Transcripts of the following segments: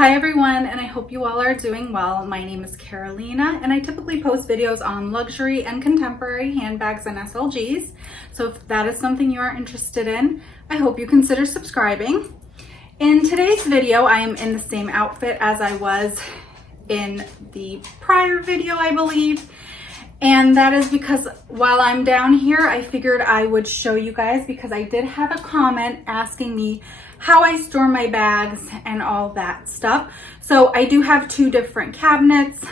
Hi everyone, and I hope you all are doing well. My name is Karolina, and I typically post videos on luxury and contemporary handbags and SLGs. So if that is something you are interested in, I hope you consider subscribing. In today's video, I am in the same outfit as I was in the prior video, I believe. And that is because while I'm down here, I figured I would show you guys because I did have a comment asking me how I store my bags and all that stuff. So I do have two different cabinets.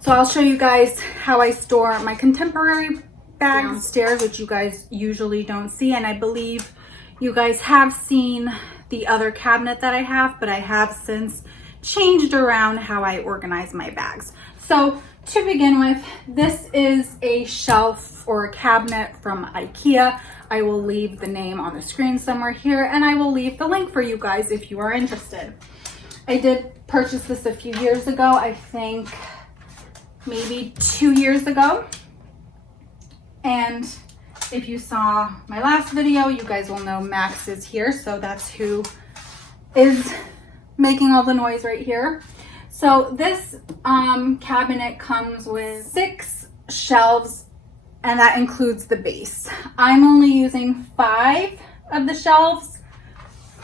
So I'll show you guys how I store my contemporary bags downstairs, which you guys usually don't see. And I believe you guys have seen the other cabinet that I have, but I have since changed around how I organize my bags. So to begin with, this is a shelf or a cabinet from IKEA. I will leave the name on the screen somewhere here, and I will leave the link for you guys if you are interested. I did purchase this a few years ago, I think maybe 2 years ago. And if you saw my last video, you guys will know Max is here, so that's who is making all the noise right here. So this cabinet comes with 6 shelves, and that includes the base. I'm only using 5 of the shelves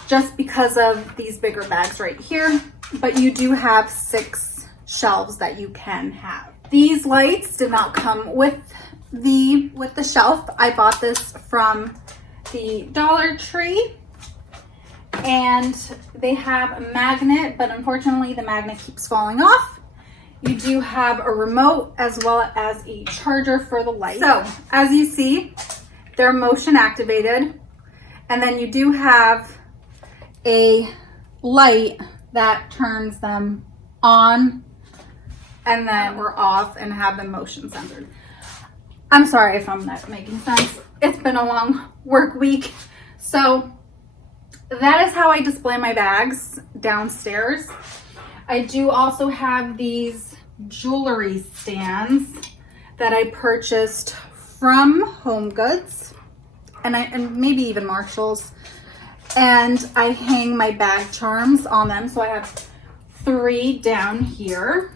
just because of these bigger bags right here, but you do have 6 shelves that you can have. These lights did not come with the shelf. I bought this from the Dollar Tree. And they have a magnet, but unfortunately the magnet keeps falling off. You do have a remote as well as a charger for the light. So as you see, they're motion activated. And then you do have a light that turns them on and then or off and have them motion censored. I'm sorry if I'm not making sense. It's been a long work week. So that is how I display my bags downstairs. I do also have these jewelry stands that I purchased from Home Goods and maybe even Marshall's. And I hang my bag charms on them. So I have 3 down here.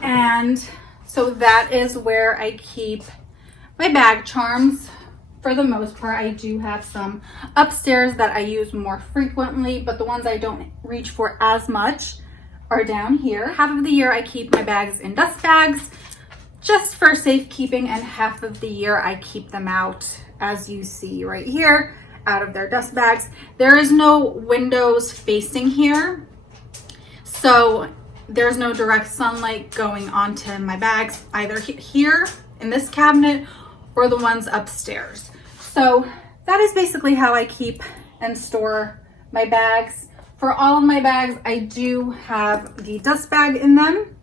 And so that is where I keep my bag charms. For the most part, I do have some upstairs that I use more frequently, but the ones I don't reach for as much are down here. Half of the year I keep my bags in dust bags just for safekeeping, and half of the year I keep them out, as you see right here, out of their dust bags. There is no windows facing here, so there's no direct sunlight going onto my bags, either here in this cabinet or the ones upstairs. So that is basically how I keep and store my bags. For all of my bags, I do have the dust bag in them,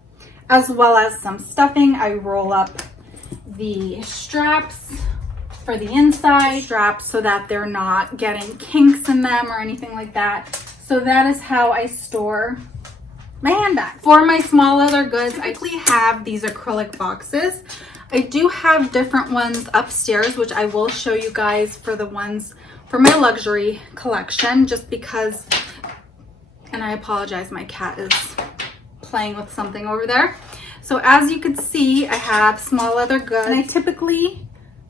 as well as some stuffing. I roll up the straps for the inside straps so that they're not getting kinks in them or anything like that. So that is how I store my handbag. For my small leather goods, I typically have these acrylic boxes. I do have different ones upstairs, which I will show you guys for the ones for my luxury collection, just because, and I apologize, my cat is playing with something over there. So as you can see, I have small leather goods, and I typically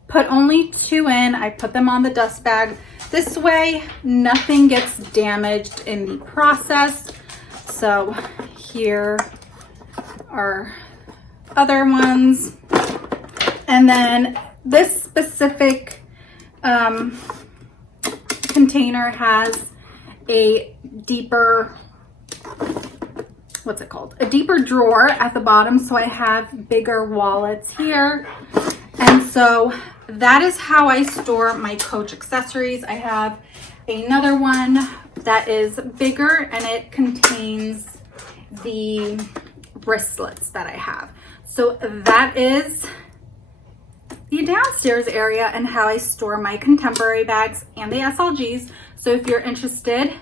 put only 2 in. I put them on the dust bag. This way, nothing gets damaged in the process. So here are other ones. And then this specific container has a deeper, what's it called? A deeper drawer at the bottom. So I have bigger wallets here. And so that is how I store my Coach accessories. I have another one that is bigger, and it contains the wristlets that I have. So that is the downstairs area and how I store my contemporary bags and the SLGs. So if you're interested,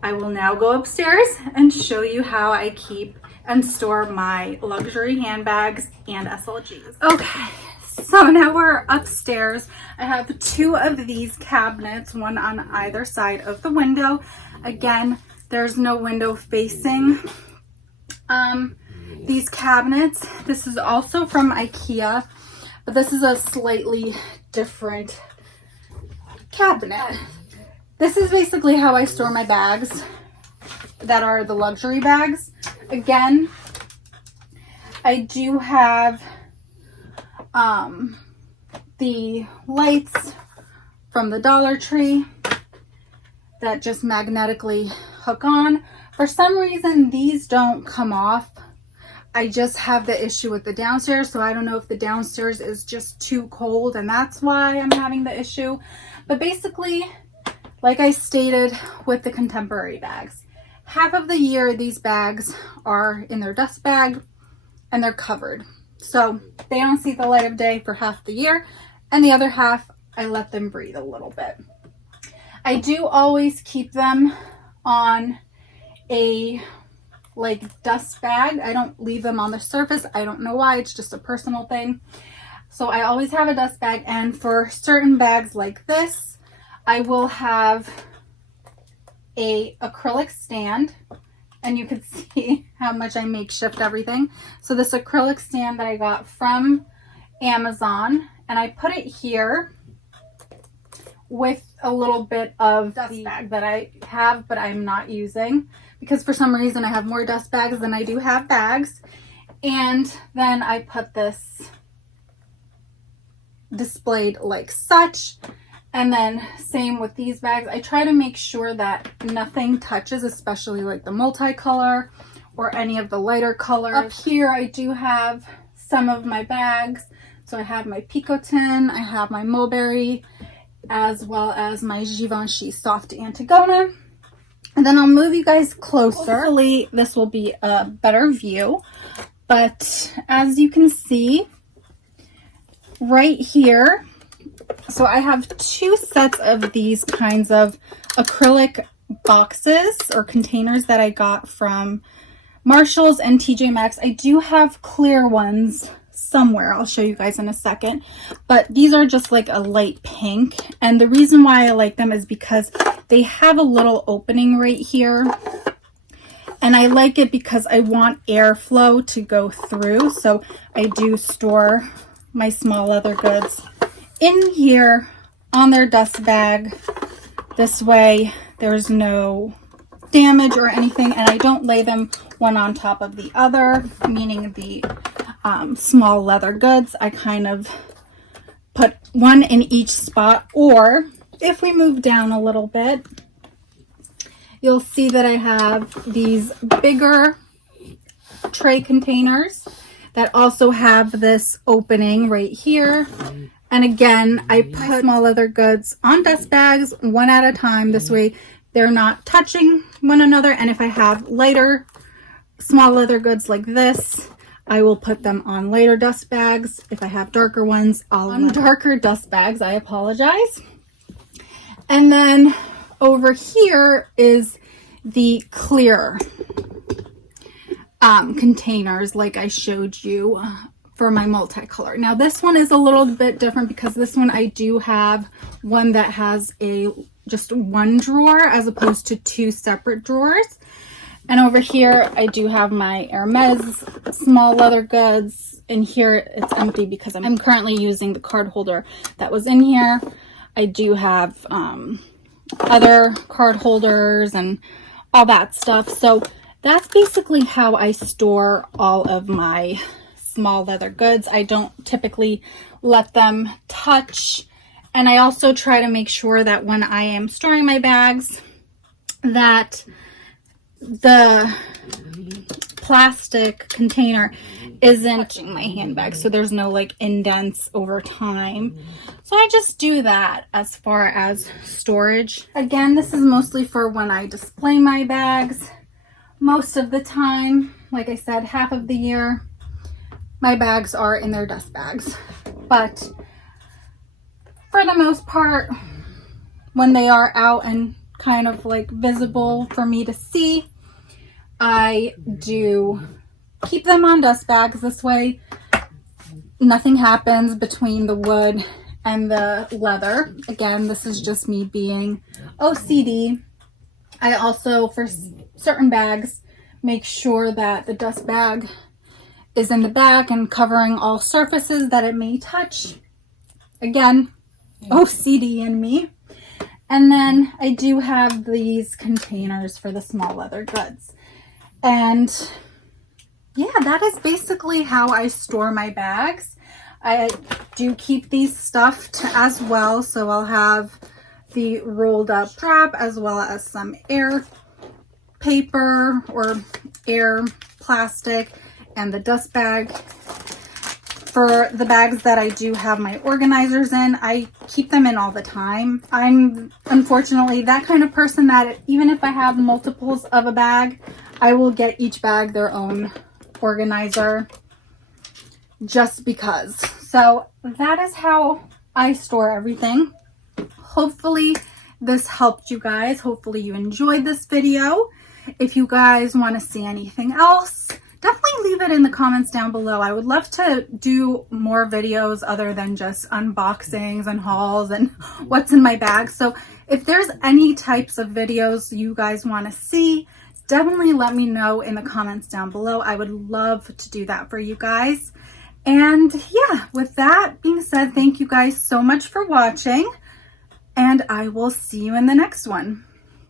I will now go upstairs and show you how I keep and store my luxury handbags and SLGs. Okay, So now we're upstairs. I have two of these cabinets, one on either side of the window. Again, there's no window facing these cabinets. This is also from IKEA, but this is a slightly different cabinet. This is basically how I store my bags that are the luxury bags. Again, I do have the lights from the Dollar Tree that just magnetically hook on. For some reason, these don't come off. I just have the issue with the downstairs, so I don't know if the downstairs is just too cold and that's why I'm having the issue. But basically, like I stated with the contemporary bags, half of the year these bags are in their dust bag and they're covered. So they don't see the light of day for half the year, and the other half I let them breathe a little bit. I do always keep them on a dust bag. I don't leave them on the surface. I don't know why, it's just a personal thing. So I always have a dust bag, and for certain bags like this, I will have a acrylic stand, and you can see how much I makeshift everything. So this acrylic stand that I got from Amazon, and I put it here with a little bit of dust bag that I have but I'm not using, because for some reason I have more dust bags than I do have bags. And then I put this displayed like such. And then same with these bags. I try to make sure that nothing touches, especially like the multicolor or any of the lighter colors. Up here I do have some of my bags. So I have my Picotin, I have my Mulberry, as well as my Givenchy Soft Antigona. And then I'll move you guys closer. Hopefully this will be a better view. But as you can see right here, so I have two sets of these kinds of acrylic boxes or containers that I got from Marshalls and TJ Maxx. I do have clear ones somewhere. I'll show you guys in a second. But these are just like a light pink. And the reason why I like them is because they have a little opening right here. And I like it because I want airflow to go through. So I do store my small leather goods in here on their dust bag. This way there's no damage or anything, and I don't lay them one on top of the other, meaning the small leather goods. I kind of put one in each spot, or if we move down a little bit, you'll see that I have these bigger tray containers that also have this opening right here. And again, I put small leather goods on dust bags one at a time. This way they're not touching one another. And if I have lighter small leather goods like this, I will put them on lighter dust bags. If I have darker ones, I'll on darker dust bags. I apologize. And then over here is the clear containers like I showed you for my multicolor. Now this one is a little bit different because this one I do have one that has just one drawer as opposed to two separate drawers. And over here I do have my Hermes small leather goods. In here it's empty because I'm currently using the card holder that was in here. I do have other card holders and all that stuff. So that's basically how I store all of my small leather goods. I don't typically let them touch. And I also try to make sure that when I am storing my bags, that the plastic container isn't touching my handbag, so there's no like indents over time. So I just do that as far as storage. Again, this is mostly for when I display my bags. Most of the time, like I said, half of the year, my bags are in their dust bags. But for the most part, when they are out and kind of like visible for me to see, I do keep them on dust bags. This way nothing happens between the wood and the leather. Again, this is just me being OCD. I also, for certain bags, make sure that the dust bag is in the back and covering all surfaces that it may touch. Again, OCD in me. And then I do have these containers for the small leather goods. And yeah, that is basically how I store my bags. I do keep these stuffed as well. So I'll have the rolled up strap as well as some air paper or air plastic and the dust bag. For the bags that I do have my organizers in, I keep them in all the time. I'm unfortunately that kind of person that even if I have multiples of a bag, I will get each bag their own organizer just because. So that is how I store everything. Hopefully this helped you guys. Hopefully you enjoyed this video. If you guys want to see anything else, definitely leave it in the comments down below. I would love to do more videos other than just unboxings and hauls and what's in my bag. So if there's any types of videos you guys want to see, definitely let me know in the comments down below. I would love to do that for you guys. And yeah, with that being said, thank you guys so much for watching, and I will see you in the next one.